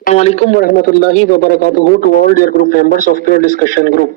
Assalamualaikum warahmatullahi wabarakatuh to all dear group members of peer discussion group.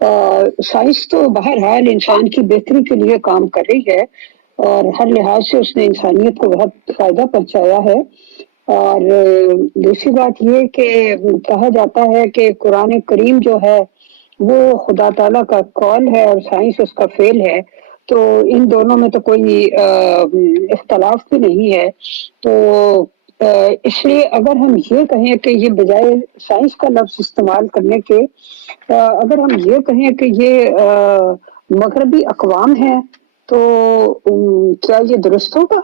Science تو بہرحال انسان کی بہتری کے لیے کام کر رہی ہے اور ہر لحاظ سے اس نے انسانیت کو بہت فائدہ پہنچایا ہے. اور دوسری بات یہ کہ کہا جاتا ہے کہ قرآن کریم جو ہے وہ خدا تعالیٰ کا قول ہے اور سائنس اس کا فعل ہے، تو ان دونوں میں تو کوئی اختلاف بھی نہیں ہے. تو اس لیے اگر ہم یہ کہیں کہ یہ بجائے سائنس کا لفظ استعمال کرنے کے اگر ہم یہ کہیں کہ یہ مغربی اقوام ہیں تو کیا یہ درست ہوگا؟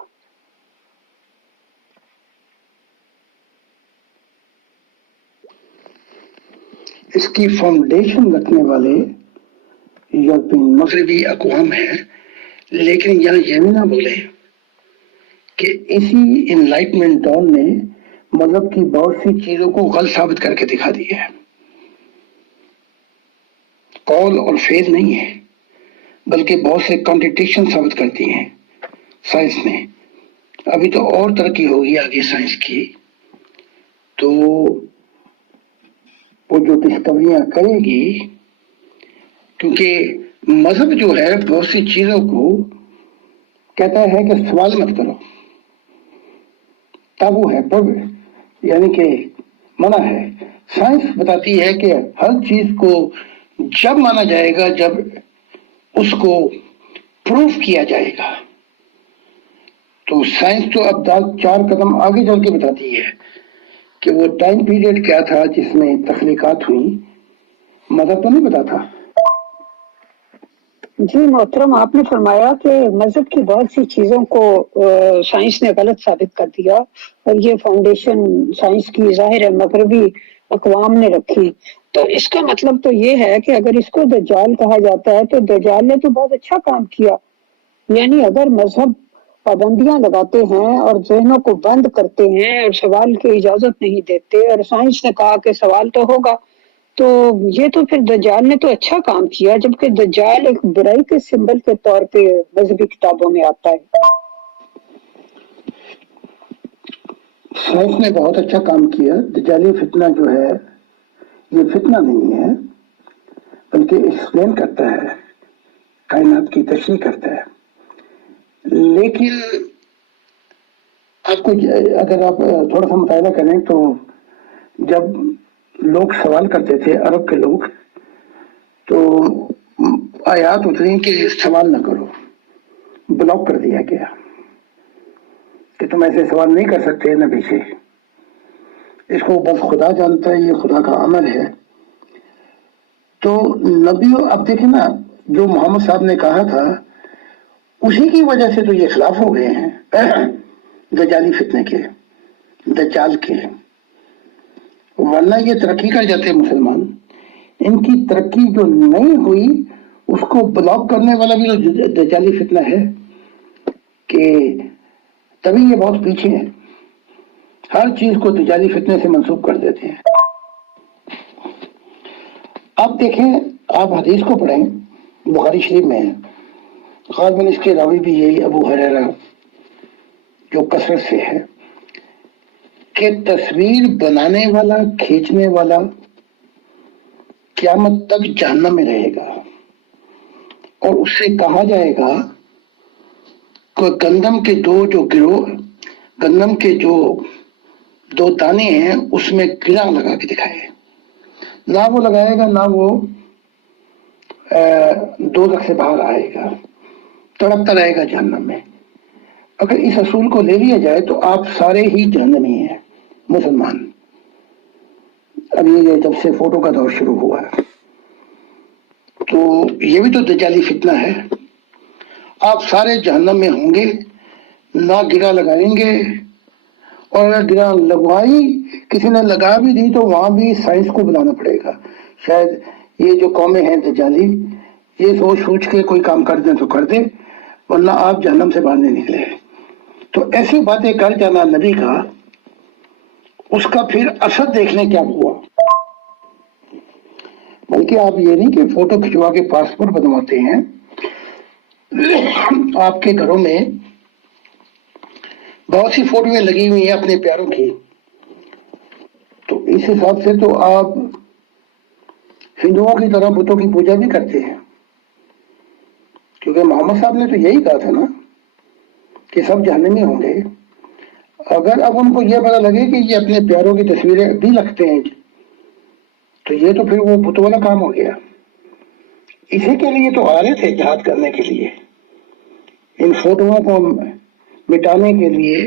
اس کی فاؤنڈیشن رکھنے والے یورپین مغربی اقوام ہیں، لیکن یہاں یہ بھی نہ بولے کہ اسی انلائٹمنٹ دور نے مذہب کی بہت سی چیزوں کو غلط ثابت کر کے دکھا دی ہے. قول اور فعل نہیں ہے بلکہ بہت سے کانٹرڈکشن ثابت کرتی ہیں سائنس نے. ابھی تو اور ترقی ہوگی آگے سائنس کی، تو وہ جو ڈسکوریاں کرے گی، کیونکہ مذہب جو ہے بہت سی چیزوں کو کہتا ہے کہ سوال مت کرو، تابو ہے، یعنی کہ منع ہے. سائنس بتاتی ہے کہ ہر چیز کو جب مانا جائے گا جب اس کو پروف کیا جائے گا. تو سائنس تو اب 4 قدم آگے چل کے بتاتی ہے کہ وہ ٹائم پیریڈ کیا تھا جس میں تخلیقات ہوئی، مذہب تو نہیں بتاتا. جی محترم، آپ نے فرمایا کہ مذہب کی بہت سی چیزوں کو سائنس نے غلط ثابت کر دیا اور یہ فاؤنڈیشن سائنس کی ظاہر ہے مغربی اقوام نے رکھی. تو اس کا مطلب تو یہ ہے کہ اگر اس کو دجال کہا جاتا ہے تو دجال نے تو بہت اچھا کام کیا. یعنی اگر مذہب پابندیاں لگاتے ہیں اور ذہنوں کو بند کرتے ہیں اور سوال کی اجازت نہیں دیتے، اور سائنس نے کہا کہ سوال تو ہوگا، تو یہ تو پھر دجال نے تو اچھا کام کیا، جبکہ دجال ایک برائی کے سمبل کے طور پہ مذہبی کتابوں میں آتا ہے. سائنس نے بہت اچھا کام کیا. دجالی فتنہ جو ہے یہ فتنہ نہیں ہے بلکہ ایکسپلین کرتا ہے، کائنات کی تشریح کرتا ہے. لیکن آپ کو اگر آپ تھوڑا سا مطالعہ کریں تو جب لوگ سوال کرتے تھے عرب کے لوگ، تو آیات اتری کہ سوال نہ کرو، بلاک کر دیا گیا کہ تم ایسے سوال نہیں کر سکتے نبی سے، اس کو بس خدا جانتا ہے، یہ خدا کا عمل ہے. تو نبیوں، اب دیکھیں نا، جو محمد صاحب نے کہا تھا اسی کی وجہ سے تو یہ خلاف ہو گئے ہیں دجالی فتنے کے، دجال کے. ورنہ یہ ترقی کر جاتے ہیں مسلمان. ان کی ترقی جو نہیں ہوئی اس کو بلاک کرنے والا بھی تو دجالی فتنہ ہے، کہ تبھی یہ بہت پیچھے ہیں، ہر چیز کو دجالی فتنے سے منسوب کر دیتے ہیں. اب دیکھیں، آپ حدیث کو پڑھیں، بخاری شریف میں ہے، غالباً اس کے راوی بھی یہی ابو ہریرہ جو کثرت سے ہے، کہ تصویر بنانے والا، کھینچنے والا قیامت تک جہنم میں رہے گا، اور اس سے کہا جائے گا کہ گندم کے گندم کے جو 2 دانے ہیں اس میں گرا لگا کے دکھائے. نہ وہ لگائے گا، نہ وہ دوزخ سے باہر آئے گا، تڑپتا رہے گا جہنم میں. اگر اس اصول کو لے لیا جائے تو آپ سارے ہی جہنمی ہیں مسلمان. ابھی یہ جب سے فوٹو کا دور شروع ہوا ہے تو یہ بھی تو دجالی فتنہ ہے. آپ سارے جہنم میں ہوں گے، نہ گرا لگائیں گے، اور اگر گرا لگوائی کسی نے لگا بھی دی تو وہاں بھی سائنس کو بلانا پڑے گا. شاید یہ جو قومیں ہیں دجالی یہ سوچ کے کوئی کام کر دیں تو کر دیں، ورنہ آپ جہنم سے باہر نہیں نکلے. تو ایسی باتیں کر جانا نبی کا، اس کا پھر اثر دیکھنے کیا ہوا. بلکہ آپ یہ نہیں کہ فوٹو کھنچوا کے پاسپورٹ بنواتے ہیں، آپ کے گھروں میں بہت سی فوٹویں لگی ہوئی ہیں اپنے پیاروں کی، تو اس حساب سے تو آپ ہندوؤں کی طرح بتوں کی پوجا بھی کرتے ہیں، کیونکہ محمد صاحب نے تو یہی کہا تھا نا کہ سب جہنمی ہوں گے۔ اگر اب ان کو یہ پتا لگے کہ یہ اپنے پیاروں کی تصویریں بھی رکھتے ہیں تو یہ تو پھر وہ بت والا کام ہو گیا۔ اسی کے لیے تو آ رہے تھے جہاد کرنے کے لیے، ان فوٹوؤں کو مٹانے کے لیے،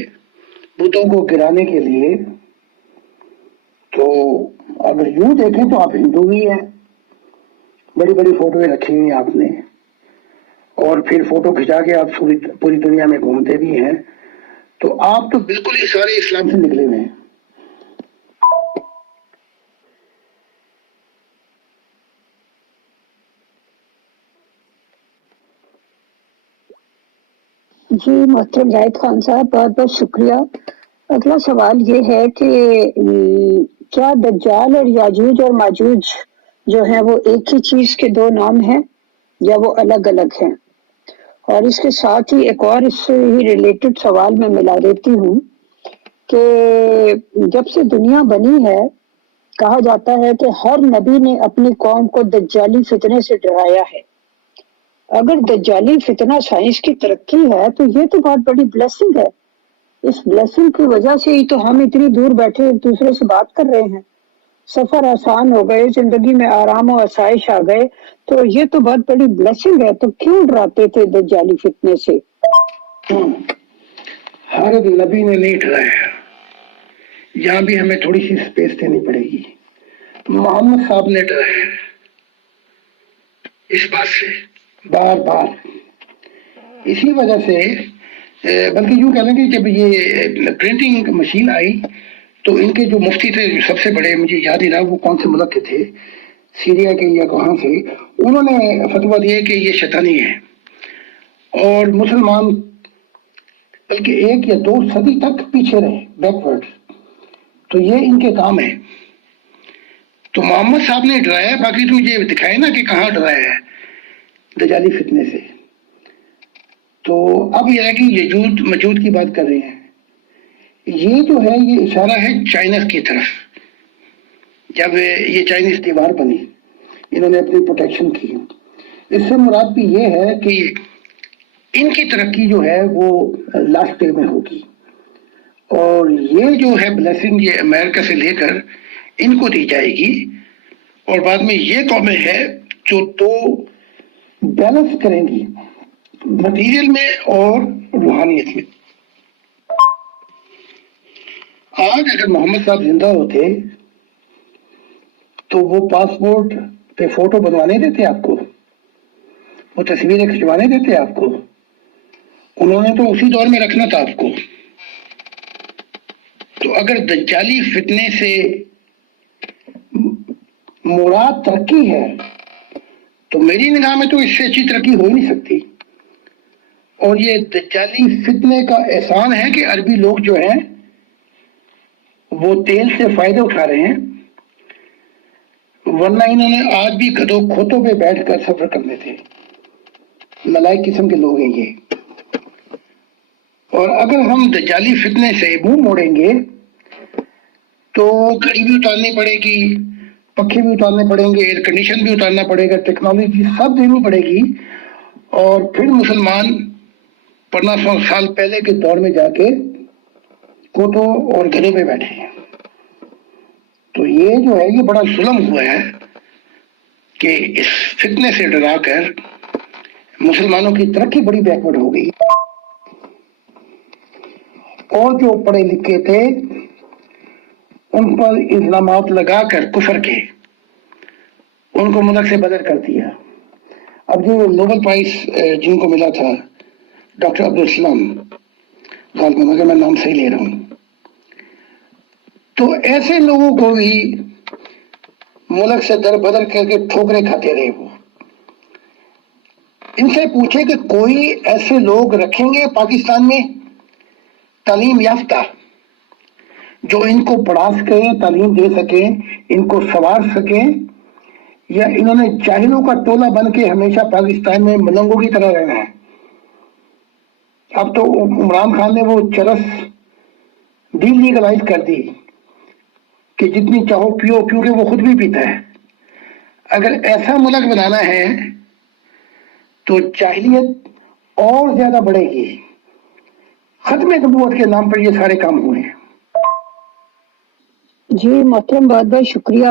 بتوں کو گرانے کے لیے۔ تو اگر یوں دیکھیں تو آپ ہندو بھی ہیں، بڑی بڑی فوٹویں رکھی ہوئی آپ نے، اور پھر فوٹو کھچا کے آپ پوری دنیا میں گھومتے بھی ہیں، تو آپ تو بالکل ہی سارے اسلام سے نکلے ہوئے ہیں۔ جی محترم زاہد خان صاحب، بہت بہت شکریہ۔ اگلا سوال یہ ہے کہ کیا دجال اور یاجوج اور ماجوج جو ہیں وہ ایک ہی چیز کے دو نام ہیں یا وہ الگ الگ ہیں؟ اور اس کے ساتھ ہی ایک اور اس سے ہی ریلیٹڈ سوال میں ملا دیتی ہوں کہ جب سے دنیا بنی ہے کہا جاتا ہے کہ ہر نبی نے اپنی قوم کو دجالی فتنے سے ڈرایا ہے۔ اگر دجالی فتنہ سائنس کی ترقی ہے تو یہ تو بہت بڑی بلیسنگ ہے۔ اس بلیسنگ کی وجہ سے ہی تو ہم اتنی دور بیٹھے ایک دوسرے سے بات کر رہے ہیں، سفر آسان ہو گئے، زندگی میں آرام و آسائش آ گئے، تو یہ تو بہت بڑی بلیسنگ ہے۔ تو کیوں ڈراتے تھے دجالی فتنے سے؟ ہر نبی نے نہیں ڈرایا، یہاں بھی ہمیں تھوڑی سی اسپیس دینی پڑے گی۔ محمد صاحب نے ڈرایا اس بات سے بار بار، اسی وجہ سے بلکہ یوں کہہ لیں کہ جب یہ پرنٹنگ مشین آئی تو ان کے جو مفتی تھے سب سے بڑے، مجھے یاد ہی رہا وہ کون سے ملک کے تھے، سیریا کے یا کہاں سے، انہوں نے فتویٰ دیا کہ یہ شیطانی ہے، اور مسلمان بلکہ 1 یا 2 صدی تک پیچھے رہے، بیکورڈ۔ تو یہ ان کے کام ہے۔ تو محمد صاحب نے ڈرایا، باقی تو یہ دکھائے نا کہ کہاں ڈرایا ہے دجالی فتنے سے۔ تو اب یہ ہے کہ یجوج مجوج کی بات کر رہے ہیں، یہ جو ہے یہ اشارہ ہے چائنا کی طرف۔ جب یہ چائنیز دیوار بنی، انہوں نے اپنی پروٹیکشن کی، اس سے مراد بھی یہ ہے کہ ان کی ترقی جو ہے وہ لاسٹ ڈے میں ہوگی، اور یہ جو ہے بلیسنگ یہ امریکہ سے لے کر ان کو دی جائے گی، اور بعد میں یہ قومیں ہیں جو دو بیلنس کریں گی، مٹیریل میں اور روحانیت میں۔ آج اگر محمد صاحب زندہ ہوتے تو وہ پاسپورٹ پہ فوٹو بنوانے دیتے آپ کو، وہ تصویریں کھنچوانے دیتے آپ کو؟ انہوں نے تو اسی دور میں رکھنا تھا آپ کو۔ تو اگر دجالی فتنے سے مراد ترقی ہے تو میری نگاہ میں تو اس سے اچھی ترقی ہو ہی نہیں سکتی۔ اور یہ دجالی فتنے کا احسان ہے کہ عربی لوگ جو ہیں وہ تیل سے فائدہ اٹھا رہے ہیں، ورنہ انہوں نے آج بھی گدھوں کھوتوں پہ بیٹھ کر سفر کرنے تھے۔ نالائق قسم کے لوگ ہیں یہ۔ اور اگر ہم دجالی فتنے سے منہ موڑیں گے تو گھڑی بھی اتارنی پڑے گی، پکھے بھی اتارنے پڑیں گے، ایئر کنڈیشن بھی اتارنا پڑے گا، ٹیکنالوجی سب دینی پڑے گی، اور پھر مسلمان 1500 سال پہلے کے دور میں جا کے کوٹوں اور گدھوں پہ بیٹھے ہیں۔ تو یہ جو ہے یہ بڑا ظلم ہوا ہے کہ اس فتنے سے ڈرا کر مسلمانوں کی ترقی بڑی بیکورڈ ہو گئی، اور جو پڑھے لکھے تھے ان پر الزامات لگا کر کفر کے ان کو ملک سے بدر کر دیا۔ اب جو نوبل پرائز جن کو ملا تھا ڈاکٹر عبدالسلام غالباً، اگر میں نام صحیح لے رہا ہوں، تو ایسے لوگوں کو بھی ملک سے در بدر کر کے ٹھوکریں کھاتے رہے۔ وہ ان سے پوچھے کہ کوئی ایسے لوگ رکھیں گے پاکستان میں تعلیم یافتہ جو ان کو پڑھا سکیں، تعلیم دے سکیں، ان کو سنوار سکیں، یا انہوں نے جاہلوں کا ٹولہ بن کے ہمیشہ پاکستان میں ملنگوں کی طرح رہنا ہے؟ اب تو عمران خان نے وہ چرس ڈی لیگلائز کر دی کہ جتنی چاہو پیو، کیونکہ وہ خود بھی پیتا ہے۔ اگر ایسا ملک بنانا ہے تو جاہلیت اور زیادہ بڑھے گی. ختم نبوت کے نام پر یہ سارے کام ہوئے ہیں. جی محترم، بہت بہت شکریہ.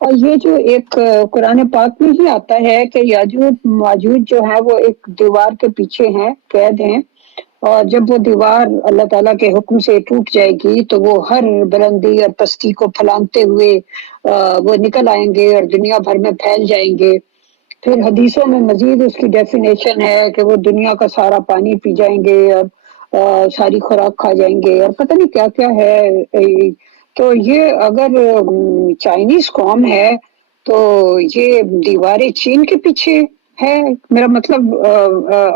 اور یہ جو ایک قرآن پاک میں ہی آتا ہے کہ یاجوج ماجوج جو ہے وہ ایک دیوار کے پیچھے ہیں، قید ہیں، اور جب وہ دیوار اللہ تعالیٰ کے حکم سے ٹوٹ جائے گی تو وہ ہر بلندی اور پستی کو پھلانگتے ہوئے وہ نکل آئیں گے اور دنیا بھر میں پھیل جائیں گے. پھر حدیثوں میں مزید اس کی ڈیفینیشن ہے کہ وہ دنیا کا سارا پانی پی جائیں گے اور ساری خوراک کھا جائیں گے اور پتہ نہیں کیا کیا ہے. تو یہ اگر چائنیز قوم ہے تو یہ دیواریں چین کے پیچھے ہے. میرا مطلب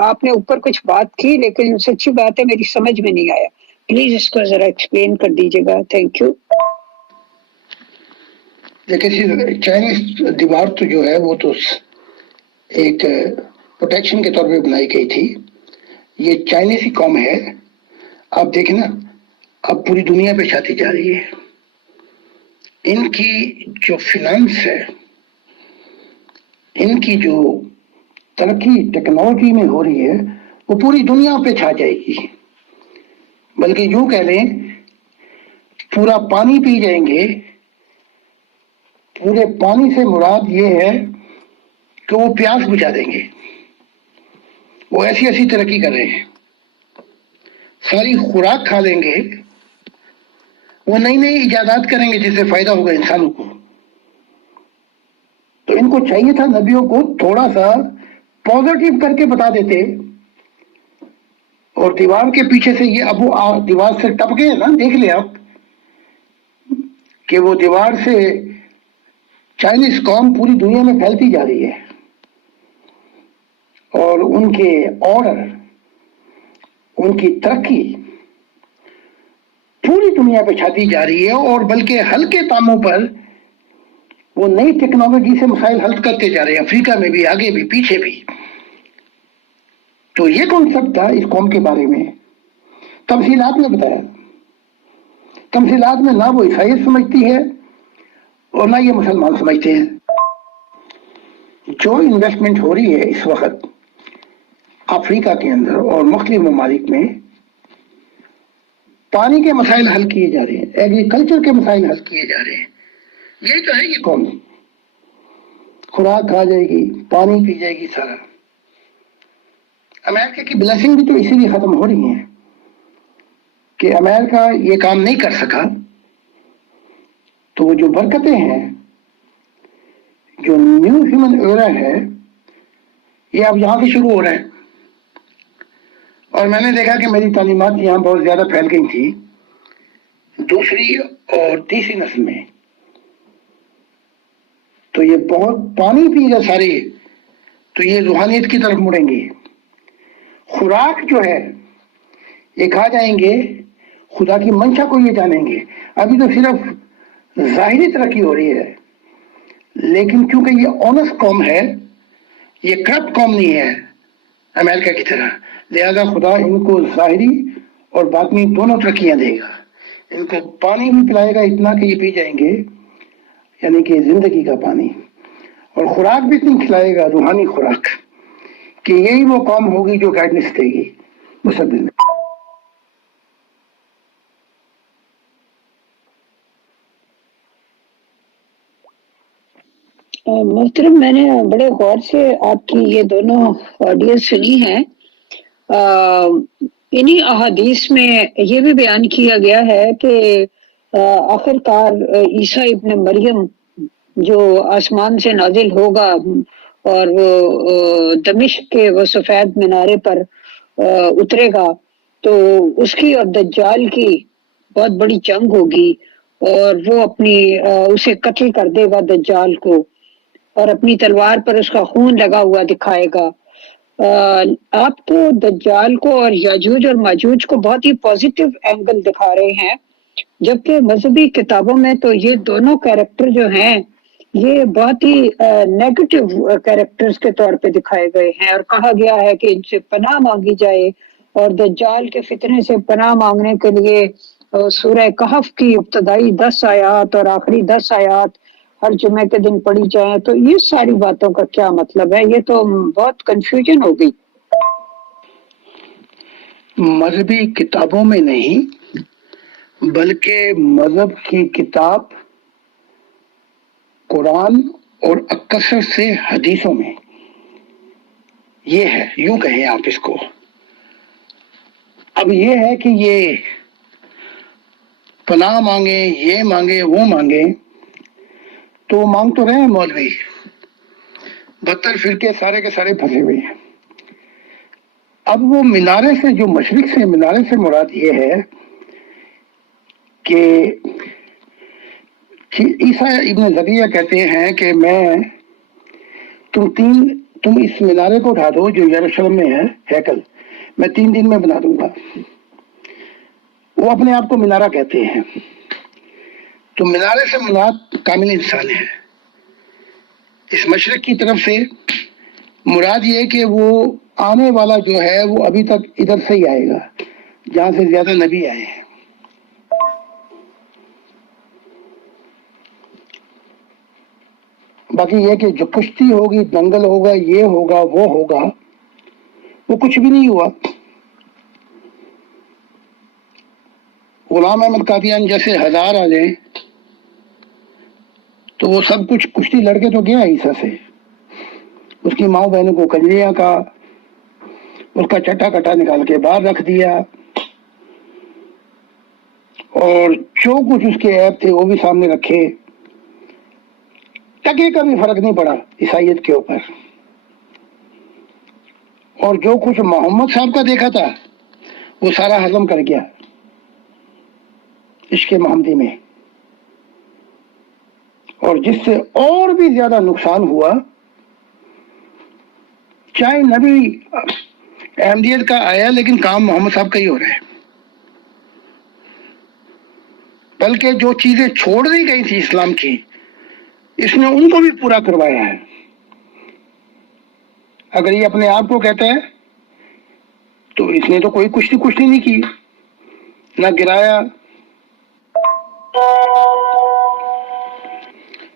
آپ نے اوپر کچھ بات کی لیکن سچی بات ہے میری سمجھ میں نہیں آیا. پلیز اس کو ذرا ایکسپلین کر دیجیے گا. Thank you. دیکھیے چائنیز دیوار تو جو ہے وہ تو ایک پروٹیکشن کے طور پہ بنائی گئی تھی. یہ چائنیز ہی قوم ہے. آپ دیکھیں نا اب پوری دنیا پہ چھاتی جا رہی ہے. ان کی جو فائنانس ہے، ان کی جو ترقی ٹیکنالوجی میں ہو رہی ہے وہ پوری دنیا پہ چھا جائے گی. بلکہ یوں کہہ لیں پورا پانی پی جائیں گے. پورے پانی سے مراد یہ ہے کہ وہ پیاس بجھا دیں گے. وہ ایسی ایسی ترقی کر رہے ہیں، ساری خوراک کھا لیں گے. وہ نئی نئی ایجادات کریں گے جس سے فائدہ ہوگا انسانوں کو. تو ان کو چاہیے تھا نبیوں کو تھوڑا سا پازیٹیو کر کے بتا دیتے. اور دیوار کے پیچھے سے یہ اب وہ دیوار سے ٹپ گئے نا. دیکھ لیں آپ کہ وہ دیوار سے چائنیز قوم پوری دنیا میں پھیلتی جا رہی ہے اور ان کے آرڈر، ان کی ترقی پوری دنیا پہ چھاتی جا رہی ہے. اور بلکہ ہلکے کاموں پر وہ نئی ٹیکنالوجی سے مسائل حل کرتے جا رہے ہیں، افریقہ میں بھی، آگے بھی، پیچھے بھی. تو یہ کانسیپٹ تھا اس قوم کے بارے میں. تفصیلات میں بتایا. تفصیلات میں نہ وہ عیسائیت سمجھتی ہے اور نہ یہ مسلمان سمجھتے ہیں. جو انویسٹمنٹ ہو رہی ہے اس وقت افریقہ کے اندر اور مختلف ممالک میں، پانی کے مسائل حل کیے جا رہے ہیں، ایگریکلچر کے مسائل حل کیے جا رہے ہیں. یہی تو ہے یہ قوم. خوراک کھا جائے گی، پانی پی جائے گی سارا. امریکہ کی بلیسنگ بھی تو اسی لیے ختم ہو رہی ہیں کہ امریکہ یہ کام نہیں کر سکا. تو وہ جو برکتیں ہیں، جو نیو ہیومن ایرا ہے، یہ اب یہاں سے شروع ہو رہا ہے. اور میں نے دیکھا کہ میری تعلیمات یہاں بہت زیادہ پھیل گئی تھی دوسری اور تیسری نسل میں. تو یہ بہت پانی پی گا سارے تو یہ روحانیت کی طرف مڑیں گے. خوراک جو ہے یہ کھا جائیں گے، خدا کی منشا کو یہ جانیں گے. ابھی تو صرف ظاہری ترقی ہو رہی ہے، لیکن کیونکہ یہ آنےسٹ قوم ہے، یہ کرپٹ قوم نہیں ہے امریکہ کی طرح، لہذا خدا ان کو ظاہری اور باطنی دونوں ترقیاں دے گا. ان کو پانی بھی پلائے گا اتنا کہ یہ پی جائیں گے، یعنی کہ زندگی کا پانی. اور خوراک بھی اتنی کھلائے گا، روحانی خوراک، کہ یہی وہ قوم ہوگی جو گائیڈنس دے گی مستقبل میں. محترم، میں نے بڑے غور سے آپ کی یہ دونوں آڈیو سنی ہیں. انہی احادیث میں یہ بھی بیان کیا گیا ہے کہ آخر کار عیسیٰ ابن مریم جو آسمان سے نازل ہوگا اور وہ دمشق کے وہ سفید مینارے پر اترے گا، تو اس کی اور دجال کی بہت بڑی جنگ ہوگی اور وہ اپنی اسے قتل کر دے گا دجال کو، اور اپنی تلوار پر اس کا خون لگا ہوا دکھائے گا. آپ تو دجال کو اور یاجوج اور ماجوج کو بہت ہی پازیٹیو اینگل دکھا رہے ہیں، جبکہ مذہبی کتابوں میں تو یہ دونوں کیریکٹر جو ہیں یہ بہت ہی نیگیٹو کیریکٹرز کے طور پہ دکھائے گئے ہیں، اور کہا گیا ہے کہ ان سے پناہ مانگی جائے. اور دجال کے فتنے سے پناہ مانگنے کے لیے سورہ کہف کی ابتدائی 10 آیات اور آخری 10 آیات ہر جمعے کے دن پڑھی جائیں، تو یہ ساری باتوں کا کیا مطلب ہے؟ یہ تو بہت کنفیوژن ہو گئی۔ مذہبی کتابوں میں نہیں بلکہ مذہب کی کتاب قرآن اور اکثر سے حدیثوں میں یہ ہے، یوں کہیں آپ اس کو۔ اب یہ ہے کہ یہ پناہ مانگے، یہ مانگے، وہ مانگے، تو مانگ تو رہے ہیں مولوی، بدتر فرقے سارے کے سارے پھنسے ہوئے ہیں۔ اب وہ مینارے سے، جو مشرق سے مینارے سے مراد یہ ہے کہ عیسیٰ ابن زکریا کہتے ہیں کہ تم اس مینارے کو اٹھا دو جو یروشلم میں ہے ہیکل، میں 3 دن میں بنا دوں گا۔ وہ اپنے آپ کو مینارہ کہتے ہیں۔ تو مینارے سے مراد کامل انسان ہے۔ اس مشرق کی طرف سے مراد یہ کہ وہ آنے والا جو ہے وہ ابھی تک ادھر سے ہی آئے گا جہاں سے زیادہ نبی آئے ہیں۔ باقی یہ کہ جو کشتی ہوگی، دنگل ہوگا، یہ ہوگا، وہ کچھ بھی نہیں ہوا۔ غلام احمد قادیان جیسے 1000 آ جائیں تو وہ سب کچھ کشتی لڑ کے تو گیا عیسیٰ سے، اس کی ماں بہنوں کو کنجریاں کا، اس کا چٹا کٹا نکال کے باہر رکھ دیا، اور جو کچھ اس کے عیب تھے وہ بھی سامنے رکھے۔ ٹکے کا بھی فرق نہیں پڑا عیسائیت کے اوپر۔ اور جو کچھ محمد صاحب کا دیکھا تھا وہ سارا ہضم کر گیا عشق محمدی میں۔ اور جس سے اور بھی زیادہ نقصان ہوا، چاہے نبی احمدیت کا آیا لیکن کام محمد صاحب کا ہی ہو رہا ہے، بلکہ جو چیزیں چھوڑ دی گئی تھی اسلام کی، اس نے ان کو بھی پورا کروایا ہے۔ اگر یہ اپنے آپ کو کہتا ہے تو اس نے تو کوئی کشتی نہیں کی، نہ گرایا۔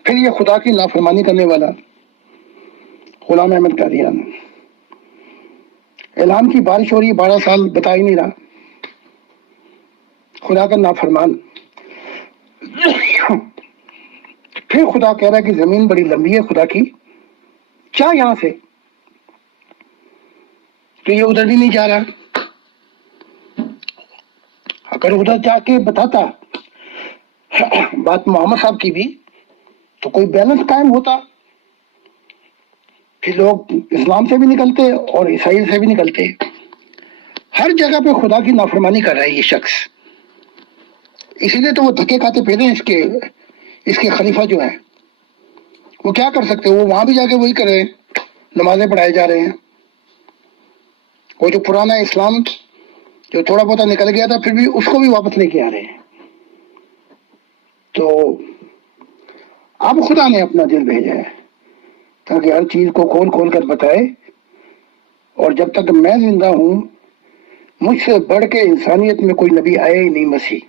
پھر یہ خدا کی نافرمانی کرنے والا غلام احمد قادیان، اعلان کی بارش ہو رہی 12 سال بتا ہی نہیں رہا، خدا کا نافرمان۔ پھر خدا کہہ رہا ہے کہ زمین بڑی لمبی ہے خدا کی، کیا یہاں سے؟ تو یہ ادھر بھی نہیں جا رہا۔ اگر ادھر جا کے بتاتا بات محمد صاحب کی بھی تو کوئی بیلنس قائم ہوتا، کہ لوگ اسلام سے بھی نکلتے اور عیسائی سے بھی نکلتے۔ ہر جگہ پہ خدا کی نافرمانی کر رہا ہے یہ شخص، اسی لیے تو وہ دھکے کھاتے پھر ہیں۔ اس کے خلیفہ جو ہیں وہ کیا کر سکتے؟ وہ وہاں بھی جا کے وہی کر رہے ہیں، نمازیں پڑھائے جا رہے ہیں۔ وہ جو پرانا اسلام جو تھوڑا بہت نکل گیا تھا، پھر بھی اس کو بھی واپس لے کے آ رہے ہیں۔ تو اب خدا نے اپنا دل بھیجا ہے تاکہ ہر چیز کو کھول کھول کر بتائے، اور جب تک میں زندہ ہوں مجھ سے بڑھ کے انسانیت میں کوئی نبی آیا ہی نہیں، مسیح،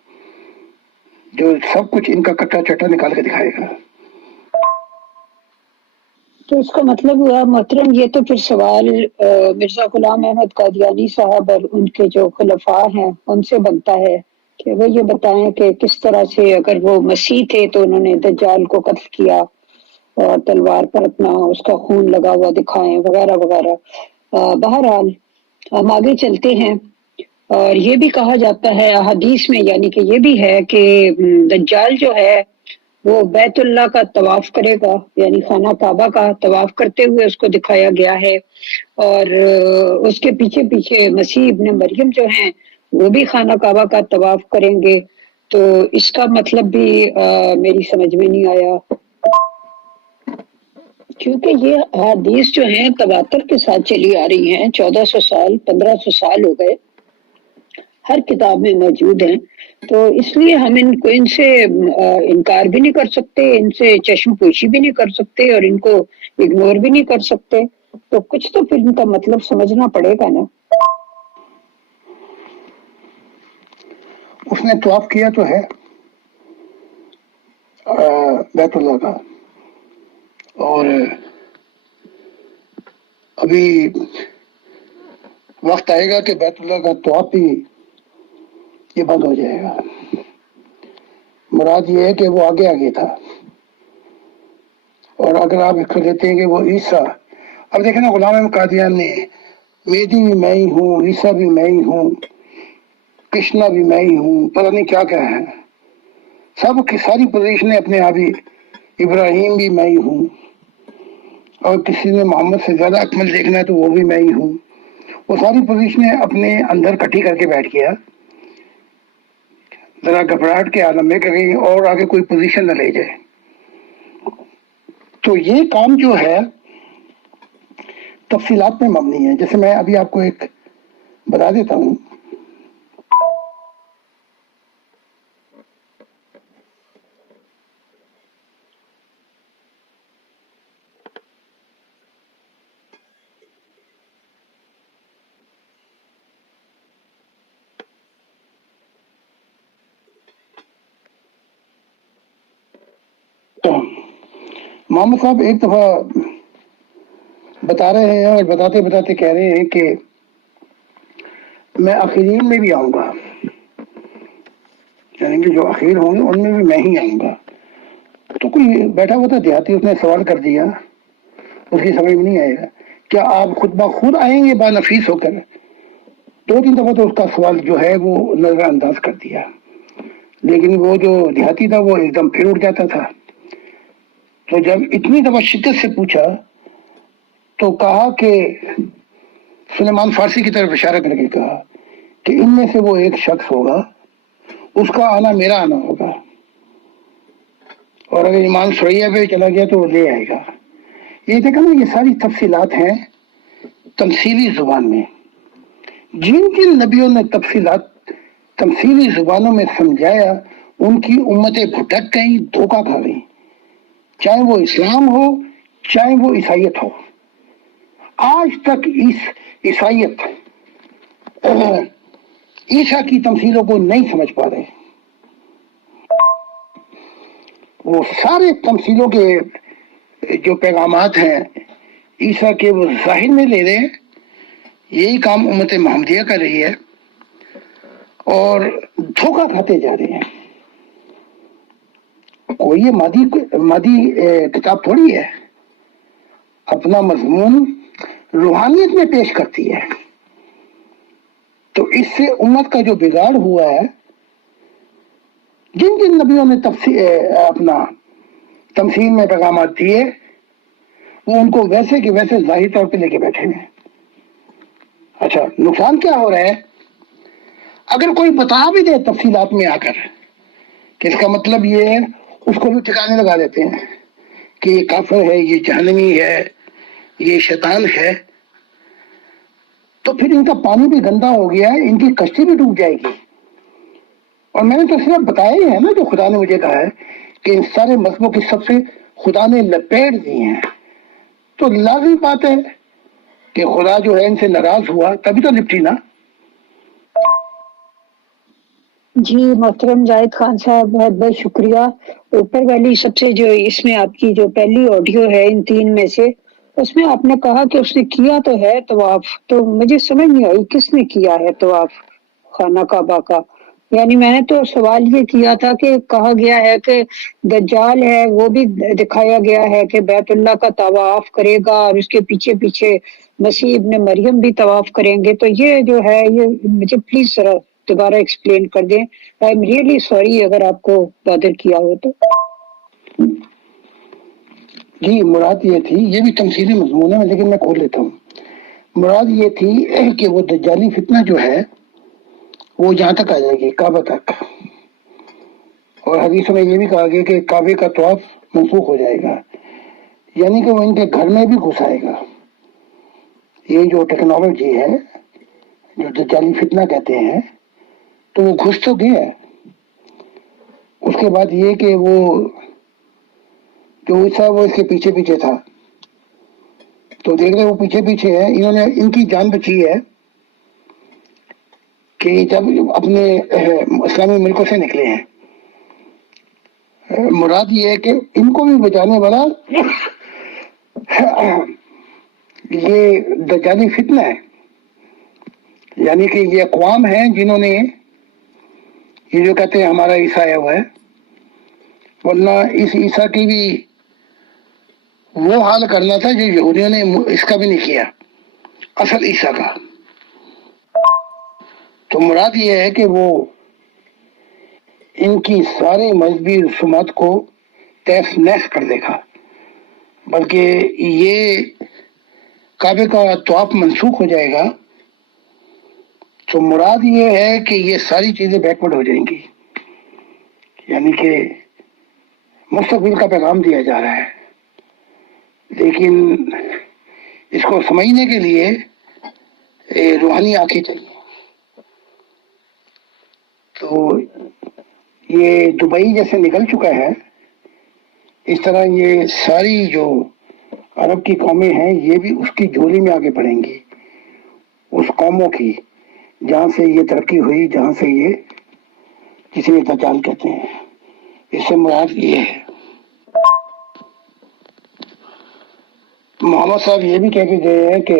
جو سب کچھ ان کا کٹا چٹا نکال کے دکھائے گا۔ تو اس کا مطلب ہوا محترم، یہ تو پھر سوال مرزا غلام احمد قادیانی صاحب اور ان کے جو خلفاء ہیں ان سے بنتا ہے کہ وہ یہ بتائیں کہ کس طرح سے، اگر وہ مسیح تھے تو انہوں نے دجال کو قتل کیا اور تلوار پر اپنا اس کا خون لگا ہوا دکھائیں وغیرہ وغیرہ۔ بہرحال ہم آگے چلتے ہیں، اور یہ بھی کہا جاتا ہے احادیث میں، یعنی کہ یہ بھی ہے کہ دجال جو ہے وہ بیت اللہ کا طواف کرے گا، یعنی خانہ کعبہ کا طواف کرتے ہوئے اس کو دکھایا گیا ہے، اور اس کے پیچھے پیچھے مسیح ابن مریم جو ہیں وہ بھی خانہ کعبہ کا طواف کریں گے۔ تو اس کا مطلب بھی میری سمجھ میں نہیں آیا، کیونکہ یہ احادیث جو ہیں تواتر کے ساتھ چلی آ رہی ہیں، 1400 سال 1500 سال ہو گئے، ہر کتاب میں موجود ہیں۔ تو اس لیے ہم ان سے انکار بھی نہیں کر سکتے، ان سے چشم پوشی بھی نہیں کر سکتے، اور ان کو اگنور بھی نہیں کر سکتے۔ تو کچھ تو پھر ان کا مطلب سمجھنا پڑے گا نا۔ اس نے طواف کیا تو ہے بیت اللہ کا، اور ابھی وقت آئے گا کہ بیت اللہ کا طواف بھی یہ بند ہو جائے گا. مراد یہ ہے کہ وہ آگے آگے تھا. اور اگر آپ اس کو لیتے ہیں کہ وہ عیسیٰ، اب دیکھیں نا غلام قادیان نے مہدی بھی میں ہی ہوں، عیسیٰ بھی میں ہی ہوں، کرشنا بھی میں ہی ہوں، پتہ نہیں کیا کیا ہے، سب کی ساری پوزیشنیں اپنے آپ ہی، ابراہیم بھی میں ہی ہوں، اور کسی نے محمد سے زیادہ اکمل دیکھنا ہے تو وہ بھی میں ہی ہوں. وہ ساری پوزیشنیں اپنے اندر کٹھی کر کے بیٹھ گیا، ذرا گھبراہٹ کے عالم میں کہ کہیں اور آگے کوئی پوزیشن نہ لے جائے. تو یہ کام جو ہے تفصیلات میں مبنی ہے. جیسے میں ابھی آپ کو ایک بتا دیتا ہوں. تو محمد صاحب ایک دفعہ بتا رہے ہیں اور بتاتے بتاتے کہہ رہے ہیں کہ میں آخرین میں بھی آؤں گا، یعنی کہ جو آخر ہوں گے ان میں بھی میں ہی آؤں گا. تو کوئی بیٹھا ہوا تھا دیہاتی، اس نے سوال کر دیا، اس کی سمجھ میں نہیں آئے گا، کیا آپ خود بخود آئیں گے با نفیس ہو کر؟ 2-3 دفعہ تو اس کا سوال جو ہے وہ نظر انداز کر دیا، لیکن وہ جو دیہاتی تھا وہ ایک دم پھر اٹھ جاتا تھا. تو جب اتنی دفعہ شدت سے پوچھا تو کہا کہ سلیمان فارسی کی طرف اشارہ کر کے کہا کہ ان میں سے وہ ایک شخص ہوگا، اس کا آنا میرا آنا ہوگا، اور اگر ایمان سریا پہ چلا گیا تو وہ لے آئے گا. یہ دیکھا نا، یہ ساری تفصیلات ہیں تمثیلی زبان میں. جن جن نبیوں نے تفصیلات تمثیلی زبانوں میں سمجھایا ان کی امتیں بھٹک گئیں، دھوکہ کھا گئیں، چاہے وہ اسلام ہو چاہے وہ عیسائیت ہو. آج تک عیسائیت عیسیٰ کی تمثیلوں کو نہیں سمجھ پا رہے. وہ سارے تمثیلوں کے جو پیغامات ہیں عیسیٰ کے وہ ظاہر میں لے رہے ہیں. یہی کام امت محمدیہ کر رہی ہے اور دھوکہ کھاتے جا رہے ہیں. کوئی یہ مادی کتاب تھوڑی ہے، اپنا مضمون روحانیت میں پیش کرتی ہے. تو اس سے امت کا جو بگاڑ ہوا ہے، جن جن نبیوں نے اپنا تمثیل میں پیغامات دیے وہ ان کو ویسے کہ ویسے ظاہر طور پہ لے کے بیٹھے ہیں. اچھا، نقصان کیا ہو رہا ہے؟ اگر کوئی بتا بھی دے تفصیلات میں آ کر کہ اس کا مطلب یہ ہے، اس کو بھی ٹھکانے لگا دیتے ہیں کہ یہ کافر ہے، یہ جہنمی ہے، یہ شیطان ہے. تو پھر ان کا پانی بھی گندا ہو گیا ہے، ان کی کشتی بھی ڈوب جائے گی. اور میں نے تو صرف بتایا ہی ہے نا جو خدا نے مجھے کہا ہے کہ ان سارے مذہبوں کی سب سے خدا نے لپیٹ دی ہیں. تو لازمی بات ہے کہ خدا جو ہے ان سے ناراض ہوا، تبھی تو لپٹی نا. جی محترم زاہد خان صاحب، بہت بہت شکریہ. اوپر والی سب سے جو اس میں آپ کی جو پہلی آڈیو ہے ان 3 میں سے، اس میں آپ نے کہا کہ اس نے کیا تو ہے طواف، تو مجھے سمجھ نہیں آئی کس نے کیا ہے طواف خانہ کعبہ کا. یعنی میں نے تو سوال یہ کیا تھا کہ کہا گیا ہے کہ دجال ہے، وہ بھی دکھایا گیا ہے کہ بیت اللہ کا طواف کرے گا اور اس کے پیچھے پیچھے مسیح ابن مریم بھی طواف کریں گے. تو یہ جو ہے یہ مجھے پلیز ذرا دوبارہ ایکسپلین کر دیں. آئی ایم ریئلی سوری اگر آپ کو بادر کیا ہو تو. جی مراد یہ تھی، یہ بھی تمثیلی مضمون ہے لیکن میں کھول لیتا ہوں. مراد یہ تھی کہ وہ دجالی فتنہ جو ہے وہ جہاں تک آ جائے گی، کعبہ تک. اور حدیث میں یہ بھی کہا گیا کہ کعبے کا طواف منسوخ ہو جائے گا، یعنی کہ وہ ان کے گھر میں بھی گھس آئے گا. یہ جو ٹیکنالوجی ہے جو دجالی فتنہ کہتے ہیں، تو وہ گھس تو گیا ہے. اس کے بعد یہ کہ وہ جو عیسیٰ وہ اس کے پیچھے پیچھے تھا، تو دیکھ رہے وہ پیچھے پیچھے ہے. انہوں نے ان کی جان بچی ہے کہ جب اپنے اسلامی ملکوں سے نکلے ہیں. مراد یہ ہے کہ ان کو بھی بچانے والا یہ دجالی فتنہ ہے، یعنی کہ یہ اقوام ہیں جنہوں نے یہ جو کہتے ہیں ہمارا عیسیٰ آیا ہوا ہے، ورنہ اس عیسیٰ کی بھی وہ حال کرنا تھا جو یہودیوں نے اس کا بھی نہیں کیا، اصل عیسیٰ کا۔ تو مراد یہ ہے کہ وہ ان کی سارے مذہبی رسومات کو تیس نیس کر دے گا، بلکہ یہ کعبے کا طواف منسوخ ہو جائے گا۔ تو مراد یہ ہے کہ یہ ساری چیزیں بیکورڈ ہو جائیں گی، یعنی کہ مستقبل کا پیغام دیا جا رہا ہے، لیکن اس کو سمجھنے کے لیے روحانی آنکھیں چاہیے۔ تو یہ دبئی جیسے نکل چکا ہے، اس طرح یہ ساری جو عرب کی قومیں ہیں یہ بھی اس کی جھولی میں آگے بڑھیں گی، اس قوموں کی جہاں سے یہ ترقی ہوئی، جہاں سے یہ جسے دجال کہتے ہیں۔ اس سے مراد یہ ہے، محمد صاحب یہ بھی کہہ کے گئے ہیں کہ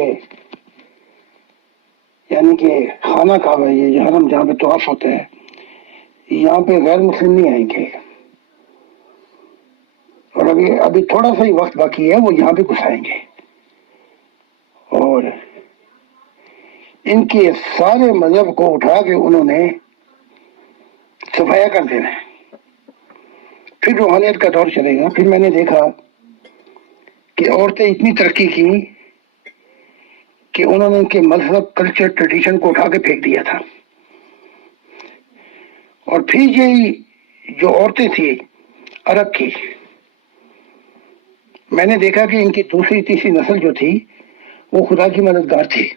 یعنی کہ خانہ کعبہ، یہ جو حرم جہاں پہ طواف ہوتا ہے، یہاں پہ غیر مسلم نہیں آئیں گے، اور ابھی تھوڑا سا ہی وقت باقی ہے، وہ یہاں پہ گھس آئیں گے اور ان کے سارے مذہب کو اٹھا کے انہوں نے صفایا کر دینا ہے۔ پھر روحانیت کا دور چلے گا۔ پھر میں نے دیکھا کہ عورتیں اتنی ترقی کی کہ انہوں نے ان کے مذہب، کلچر، ٹریڈیشن کو اٹھا کے پھینک دیا تھا، اور پھر یہی جو عورتیں تھیں عرب کی، میں نے دیکھا کہ ان کی دوسری تیسری نسل جو تھی وہ خدا کی مددگار تھی،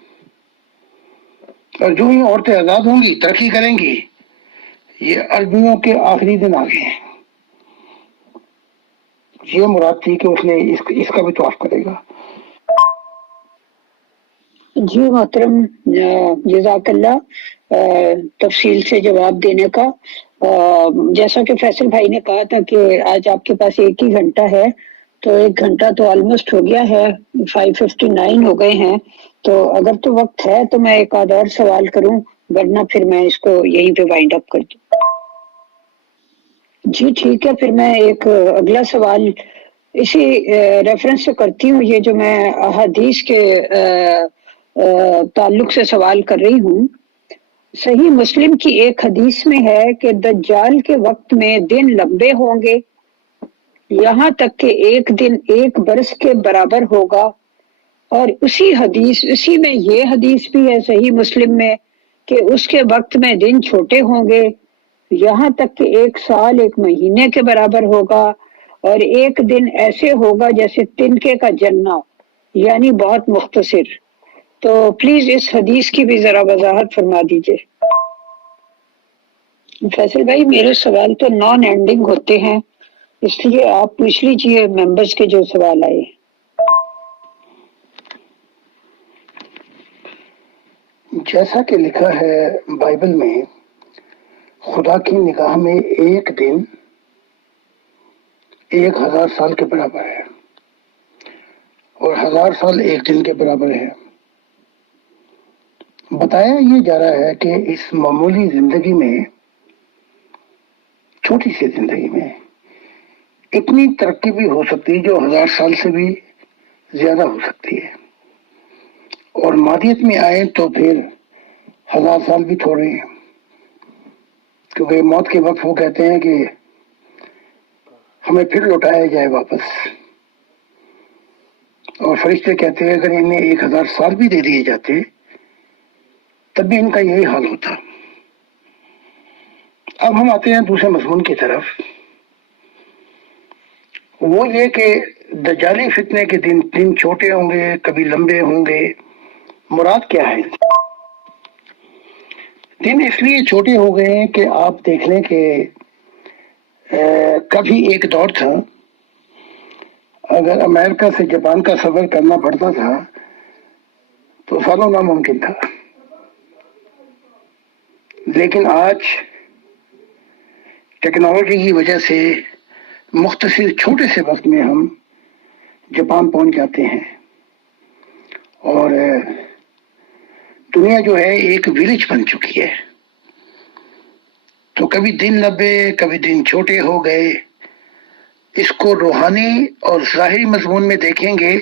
اور جو ہی عورتیں آزاد ہوں گی، ترقی کریں گی، یہ عربیوں کے آخری دن آ گئے ہیں۔ یہ مراد تھی کہ اس نے اس کا بھی طواف کرے گا۔ جی محترم، جزاک اللہ تفصیل سے جواب دینے کا۔ جیسا کہ فیصل بھائی نے کہا تھا کہ آج آپ کے پاس 1 ہی گھنٹہ ہے، تو 1 گھنٹہ تو آلموسٹ ہو گیا ہے، 5:59 ہو گئے ہیں، تو اگر تو وقت ہے تو میں ایک آدھ اور سوال کروں، ورنہ پھر میں اس کو یہیں پہ وائنڈ اپ کر دوں۔ جی ٹھیک ہے، پھر میں ایک اگلا سوال اسی ریفرنس سے کرتی ہوں، یہ جو میں احادیث کے تعلق سے سوال کر رہی ہوں۔ صحیح مسلم کی ایک حدیث میں ہے کہ دجال کے وقت میں دن لمبے ہوں گے، یہاں تک کہ ایک دن 1 برس کے برابر ہوگا، اور اسی میں یہ حدیث بھی ہے صحیح مسلم میں کہ اس کے وقت میں دن چھوٹے ہوں گے، یہاں تک کہ 1 سال 1 مہینے کے برابر ہوگا، اور ایک دن ایسے ہوگا جیسے تنکے کا جلنا، یعنی بہت مختصر۔ تو پلیز اس حدیث کی بھی ذرا وضاحت فرما دیجئے۔ فیصل بھائی، میرے سوال تو نان اینڈنگ ہوتے ہیں، اس لیے آپ پوچھ لیجئے ممبرز کے جو سوال آئے۔ جیسا کہ لکھا ہے بائبل میں، خدا کی نگاہ میں ایک دن 1000 سال کے برابر ہے، اور 1000 سال ایک دن کے برابر ہے۔ بتایا یہ جا رہا ہے کہ اس معمولی زندگی میں، چھوٹی سی زندگی میں، اتنی ترقی بھی ہو سکتی ہے جو 1000 سال سے بھی زیادہ ہو سکتی ہے، اور مادیت میں آئے تو پھر 1000 سال بھی تھوڑے ہیں، کیونکہ موت کے وقت وہ کہتے ہیں کہ ہمیں پھر لوٹایا جائے واپس، اور فرشتے کہتے ہیں اگر انہیں 1000 سال بھی دے دیے جاتے تب بھی ان کا یہی حال ہوتا۔ اب ہم آتے ہیں دوسرے مضمون کی طرف، وہ یہ کہ دجالی فتنے کے دن چھوٹے ہوں گے، کبھی لمبے ہوں گے، مراد کیا ہے؟ دن اس لیے چھوٹے ہو گئے ہیں کہ آپ دیکھ لیں کہ کبھی ایک دور تھا، اگر امریکہ سے جاپان کا سفر کرنا پڑتا تھا تو سالوں ناممکن تھا، لیکن آج ٹیکنالوجی کی وجہ سے مختصر چھوٹے سے وقت میں ہم جاپان پہنچ جاتے ہیں اور دنیا جو ہے ایک ولیج بن چکی ہے. تو کبھی دن لمبے کبھی دن چھوٹے ہو گئے. اس کو روحانی اور ظاہری مضمون میں دیکھیں گے،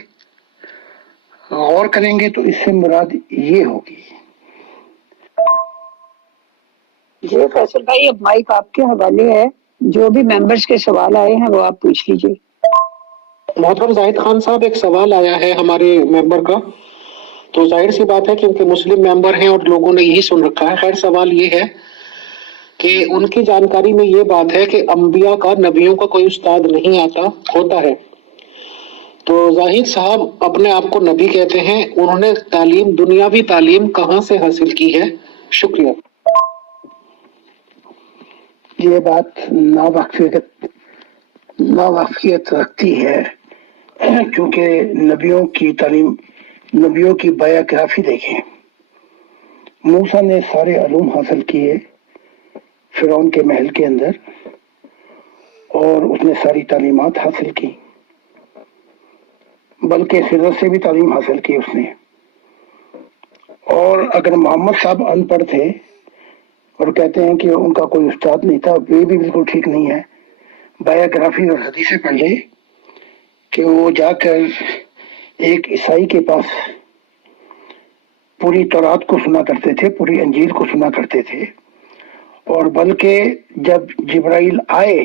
غور کریں گے تو اس سے مراد یہ ہوگی. جی فیصل بھائی، اب مائک آپ کے حوالے ہے. جو بھی ممبرس کے سوال آئے ہیں وہ آپ پوچھ لیجیے. محترم زاہد خان صاحب، ایک سوال آیا ہے ہمارے ممبر کا، تو ظاہر سی بات ہے کیونکہ مسلم ممبر ہیں اور لوگوں نے یہی سن رکھا ہے. خیر سوال یہ ہے کہ ان کی جانکاری میں یہ بات ہے کہ انبیاء کا، نبیوں کا کوئی استاد نہیں ہوتا ہے. تو زاہد صاحب اپنے آپ کو نبی کہتے ہیں، انہوں نے تعلیم، دنیاوی تعلیم کہاں سے حاصل کی ہے؟ شکریہ. یہ بات ناواقفیت رکھتی ہے، کیونکہ نبیوں کی تعلیم، نبیوں کی بایوگرافی دیکھیں. موسیٰ نے سارے علوم حاصل کیے فرعون کے محل کے اندر، اور اس نے ساری تعلیمات حاصل کی، بلکہ خضر سے بھی تعلیم حاصل کی اس نے. اور اگر محمد صاحب ان پڑھ تھے اور کہتے ہیں کہ ان کا کوئی استاد نہیں تھا، یہ بھی بالکل ٹھیک نہیں ہے. بایوگرافی اور حدیثیں پڑھ لے کہ وہ جا کر ایک عیسائی کے پاس پوری تورات کو سنا کرتے تھے، پوری انجیل کو سنا کرتے تھے. اور بلکہ جب جبرائیل آئے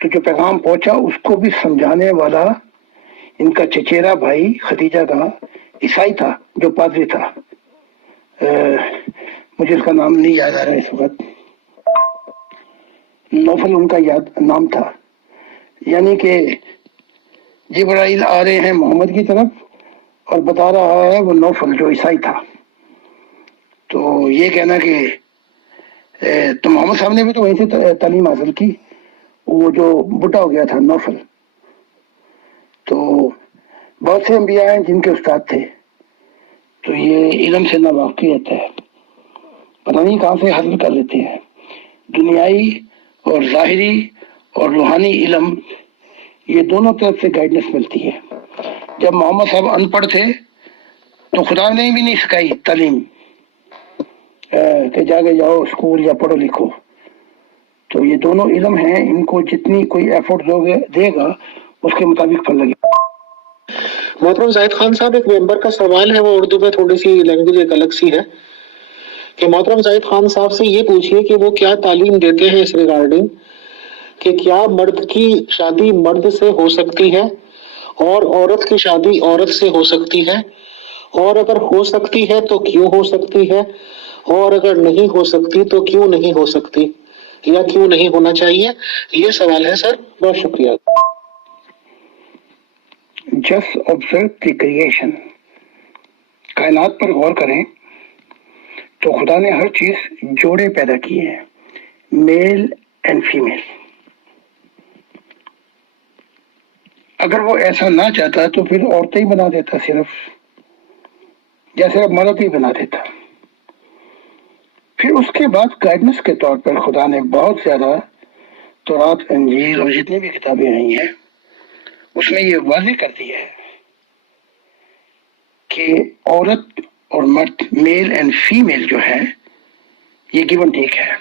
تو جو پیغام پہنچا اس کو بھی سمجھانے والا ان کا چچیرا بھائی خدیجہ کا عیسائی تھا، جو پادری تھا. مجھے اس کا نام نہیں یاد آ رہا ہے اس وقت. نوفل ان کا نام تھا. یعنی کہ جبرائیل آ رہے ہیں محمد کی طرف اور بتا رہا ہے وہ نوفل جو عیسائی تھا. تو یہ کہنا کہ تو محمد صاحب نے بھی تو وہیں سے تعلیم حاصل کی، وہ جو بڈھا ہو گیا تھا نوفل. تو بہت سے انبیاء ہیں جن کے استاد تھے. تو یہ علم سے ناواقفیت ہے، پتہ نہیں کہاں سے حاصل کر لیتے ہیں. دنیائی اور ظاہری اور روحانی علم، یہ دونوں طرف سے گائیڈنس ملتی ہے. جب محمد صاحب ان پڑھ تھے تو خدا نے بھی نہیں سکھائی تعلیم کہ جا کے جاؤ اسکول یا پڑھو لکھو. تو یہ دونوں علم ہیں، ان کو جتنی کوئی ایفورٹ دے گا اس کے مطابق پھل لگے. محترم زاہد خان صاحب، ایک ممبر کا سوال ہے، وہ اردو میں تھوڑی سی لینگویج ایک الگ سی ہے، کہ محترم زاہد خان صاحب سے یہ پوچھیے کہ وہ کیا تعلیم دیتے ہیں اس ریگارڈنگ کہ کیا مرد کی شادی مرد سے ہو سکتی ہے اور عورت کی شادی عورت سے ہو سکتی ہے، اور اگر ہو سکتی ہے تو کیوں ہو سکتی ہے، اور اگر نہیں ہو سکتی تو کیوں نہیں ہو سکتی یا کیوں نہیں ہونا چاہیے. یہ سوال ہے سر. بہت شکریہ. Just observe the creation. کائنات پر غور کریں تو خدا نے ہر چیز جوڑے پیدا کیے ہیں، میل اینڈ فیمیل. اگر وہ ایسا نہ چاہتا تو پھر عورتیں ہی بنا دیتا، صرف یا صرف مرد ہی بنا دیتا. پھر اس کے بعد گائیڈنس کے طور پر خدا نے بہت زیادہ تورات، انجیل اور جتنی بھی کتابیں آئی ہیں اس میں یہ واضح کر دیا ہے کہ عورت اور مرد، میل اینڈ فیمیل جو ہے یہ گیون ٹیک ہے.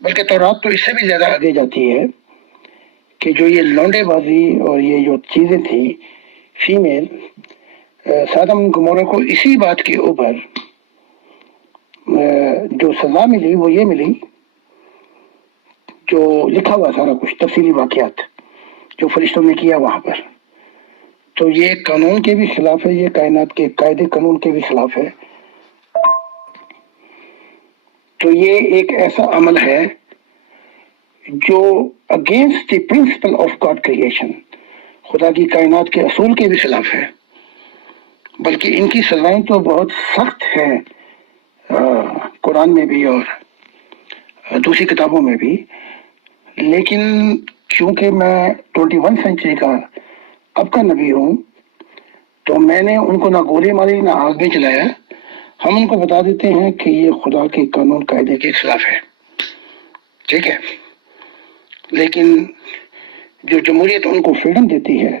بلکہ تورات تو اس سے بھی زیادہ آگے جاتی ہے کہ جو یہ لونڈے بازی اور یہ جو چیزیں تھیں فیمیل، سادم گمورہ کو اسی بات کے اوپر جو سزا ملی وہ یہ ملی، جو لکھا ہوا سارا کچھ تفصیلی واقعات جو فرشتوں نے کیا وہاں پر. تو یہ قانون کے بھی خلاف ہے، یہ کائنات کے قاعدے قانون کے بھی خلاف ہے. تو یہ ایک ایسا عمل ہے جو against the principle of God creation, خدا کی کائنات کے اصول کے بھی خلاف ہے. بلکہ ان کی سزائیں تو بہت سخت ہیں قرآن میں بھی اور دوسری کتابوں میں بھی. لیکن چونکہ میں 21 سینچری کا اب کا نبی ہوں تو میں نے ان کو نہ گولی ماری نہ آگ میں چلایا. ہم ان کو بتا دیتے ہیں کہ یہ خدا کے قانون قاعدے کے خلاف ہے، ٹھیک ہے. لیکن جو جمہوریت ان کو فریڈم دیتی ہے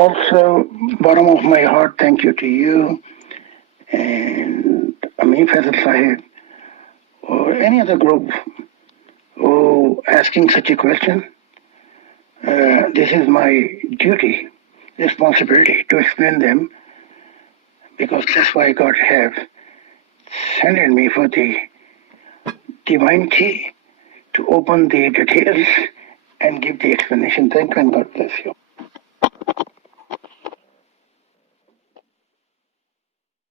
Also, bottom of my heart, thank you to you and Amir Faisal Sahib or any other group who asking such a question. This is my duty, responsibility to explain them, because that's why God have sent me for the divine key to open the details and give the explanation. Thank you and God bless you.